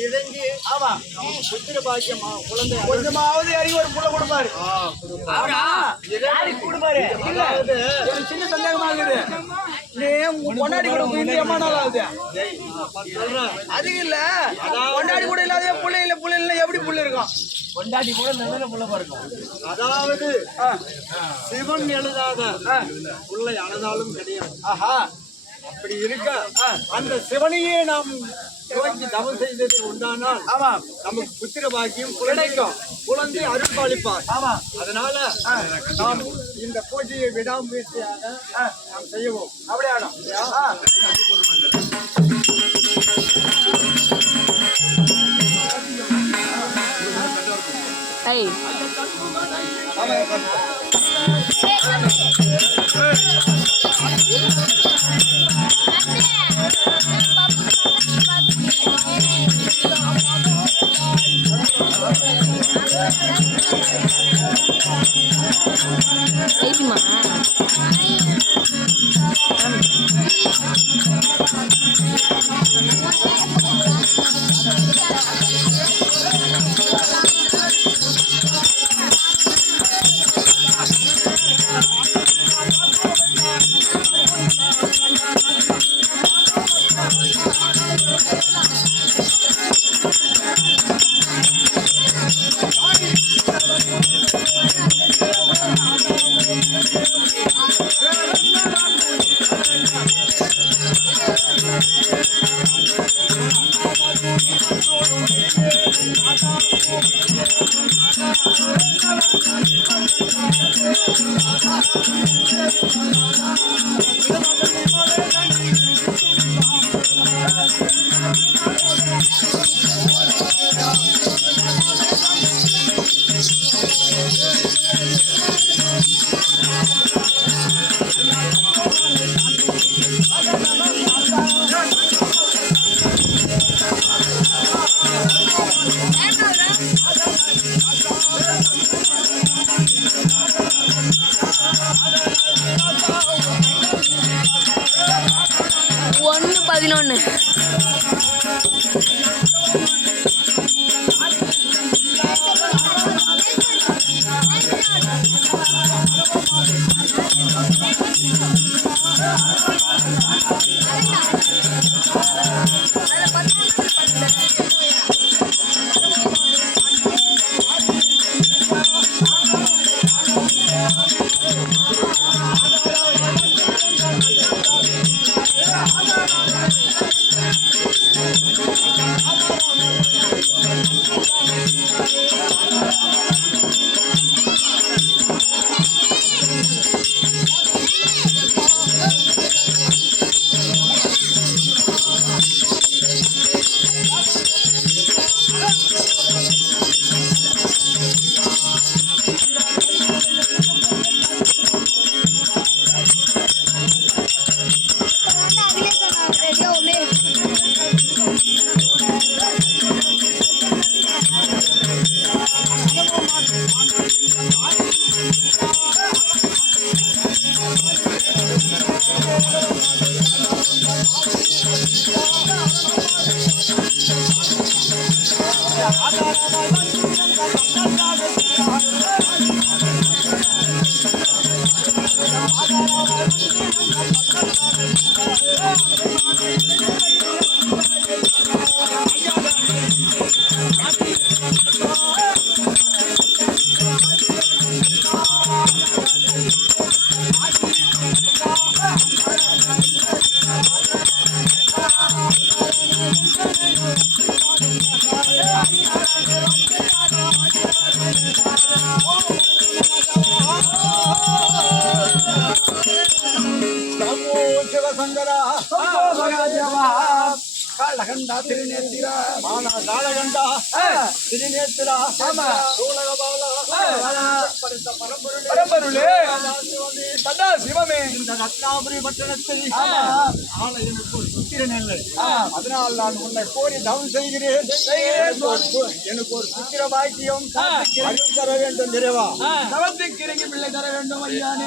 இறங்கி ஆமா புத்திர பாக்கியம் குழந்தை. கொஞ்சமாவது இறங்கி ஒரு புள்ள கொடுப்பாரு. கொடுப்பாரு. இல்ல. எனக்கு சின்ன சந்தேகமா இருக்குது. நீ பொண்டாடி கூட இந்த எம்மா நாள் ஆகுது அது? இல்ல. பொண்டாடி கூட இல்லாத புள்ள இல்ல புள்ள இல்ல எப்படி புள்ள இருக்கும்? பொண்டாடி கூட நல்ல புள்ள பாருங்க அதாவது சிவன் எழுதாத பிள்ளை அழுதாலும் கிடையாது. ஆஹா. அப்படி இருக்க? அந்த சிவனையே நாம் தவம் செய்தது உண்டானால் ஆமா நமக்கு புத்திர பாக்கியம் கிடைக்கும் குழந்தை அருள்பாலிப்பார் ஆமா அதனால நாம் இந்த பூஜையை விடாமுயற்சியாக நாம் செய்வோம். É demais. Yeah. பதினொன்று நமோ காலகண்டா திருநேத்திரா. மானா காலகண்டா திருநேத்திரா. ஆமா. சூலகபாலா படைத்த பரம்பொருளே. சதா சிவமே. இந்த ரத்னாபுரி பட்டணத்தை ஒரு புத்திரன் இல்லை. அதனால் நான் உன்னை கோரி தவம் செய்கிறேன். எனக்கு ஒரு புத்திர பாக்கியம். அருள் தர வேண்டும் நிறைவா தவத்துக்கு இறங்கி பிள்ளை தர வேண்டும் ஐயானே.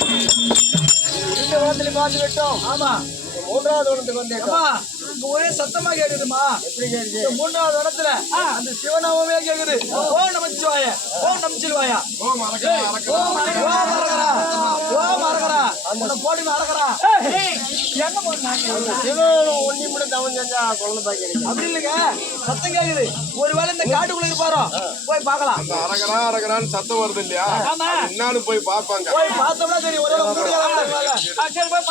ரெண்டு வாரத்துல பார்த்து விட்டோம். ஆமா. மூன்றாவது ஒன்றுக்கு வந்தேன். ஒரே சத்தமா கேக்குதுமா எப்படி கேக்குது? இந்த மூன்றாவது இடத்துல அந்த சிவநாமமே கேக்குது. ஓ. நமச்சிவாய. ஓ நமச்சிவாயா. ஓ மரகரா ஓ மரகரா உன்னை போடி மரகரா எங்க ஒண்ணி மட்டும் தவன் செஞ்சா குழந்தை கிடைக்கும் அப்படி இல்லைங்க. சத்தம் கேக்குது. ஒருவேளை இந்த காட்டுக்குள்ள இருப்பாரோ போய் பார்க்கலாம். அந்த அரகரா அரகரான்னு சத்தம் வருது இல்லையா? என்னான்னு போய் பார்ப்பாங்க. போய் பார்த்தோம்னா தெரியும். ஒருவேளை சரி போய்.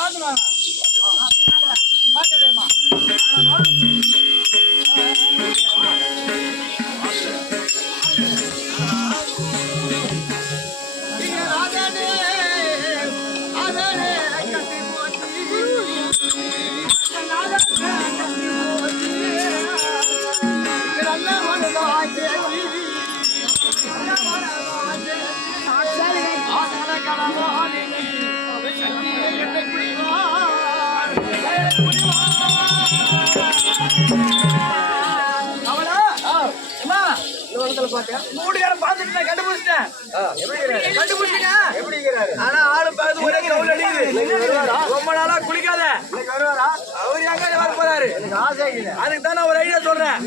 மூடிக்காரன் பார்த்துட்டு நான் கண்டுபிடிச்சிட்டேன். கண்டுபிடிச்சிட்டீங்க? எப்படி ஆனா ஆளு பார்த்து ஒரே கவுல் அடிக்குது. ரொம்ப நாளா குளிக்காத. அவர் எங்க வர போறாரு? அதுக்கு தான் நான் ஒரு ஐடியா சொல்றேன்.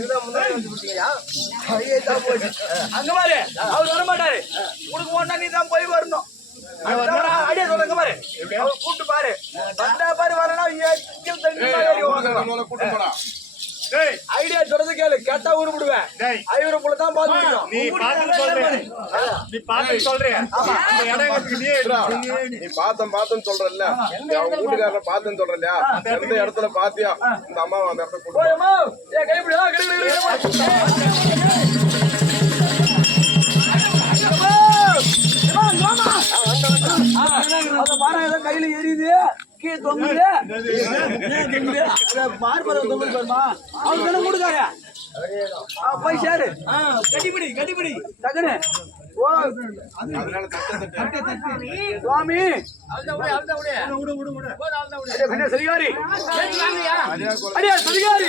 அங்க பாரு. அவர் வர மாட்டாரு. உனக்கு ஒண்ணா நீ தான் போய் வரணும். ஐடியா சொல்றேங்க பாரு. கூப்பிட்டு பாரு. வந்தா பாரு வரணும் எச்சில் தண்ணி ஐடியா சொல்றது கேளு கேட்டா உருப்பிடுவேன் டேய். ஐவரு புள்ள தான் பாத்து முடியும் நீ பார்த்து சொல்றேன். நீ பார்த்து சொல்றேன். நீ நீ பார்த்தேன் பார்த்தேன்னு சொல்றல்ல. அவங்க வீட்டுக்காரரை பார்த்தேன்னு சொல்ற இல்லையா எந்த இடத்துல பாத்தியா? இந்த அம்மா அந்த இடத்துல கையில எரியுது. கீழே தொங்குது ஏன் தொங்குது? பாருமா. அவன் தானே மூடுக்கார போய் கட்டிப்பிடி கட்டிப்பிடி. டக்குனு சுவாமி. சரிகாரி. அடியா சரிகாரி.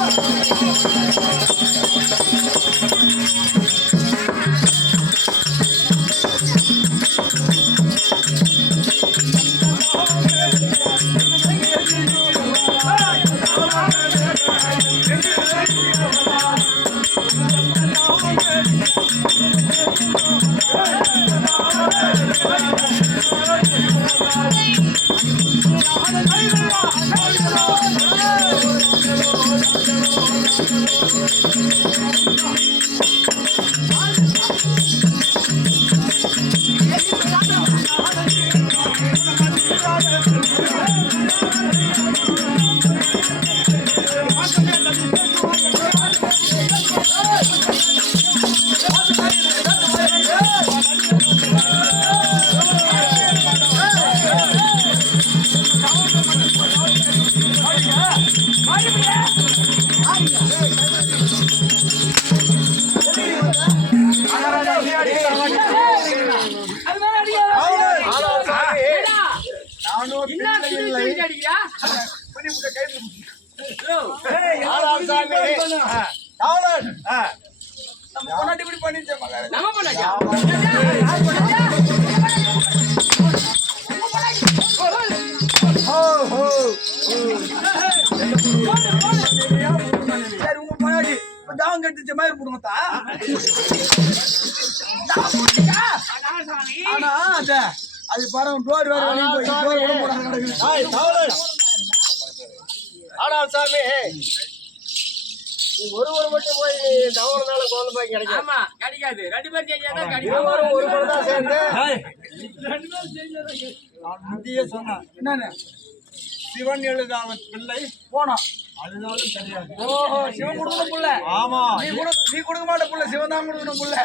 தாவம் கட்டிச்ச மாதிரி போடுங்கத்தா. ஆனா, அது படம் டோர் வேற போய், டோர் கூட ஆனால் சாமி ஒருவர் மட்டும் போய் தவறுனால குழந்தை பாய் கிடைக்கும் கிடைக்காது ரெண்டு பேரும் செஞ்சா கிடைக்கும் ஒரு கூட தான் சேர்ந்து ரெண்டு பேரும் செஞ்சா தான் முந்தியே என்னன்னு சிவன் எழுதாம பிள்ளை போனான் ஓஹோ சிவன் கொடுக்கணும் புள்ள ஆமா நீ கொடு நீ கொடுக்க மாட்ட சிவன் கொடுக்கணும் புள்ள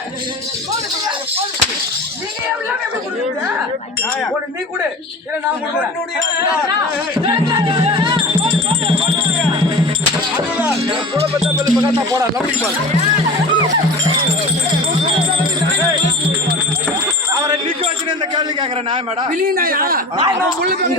நீ கொடு இல்லை போடா கவனிக்கு பாரு அவரை நிக்க வச்சுட்டு இந்த கேள்வி கேட்கிறேன் நாய் மேடம்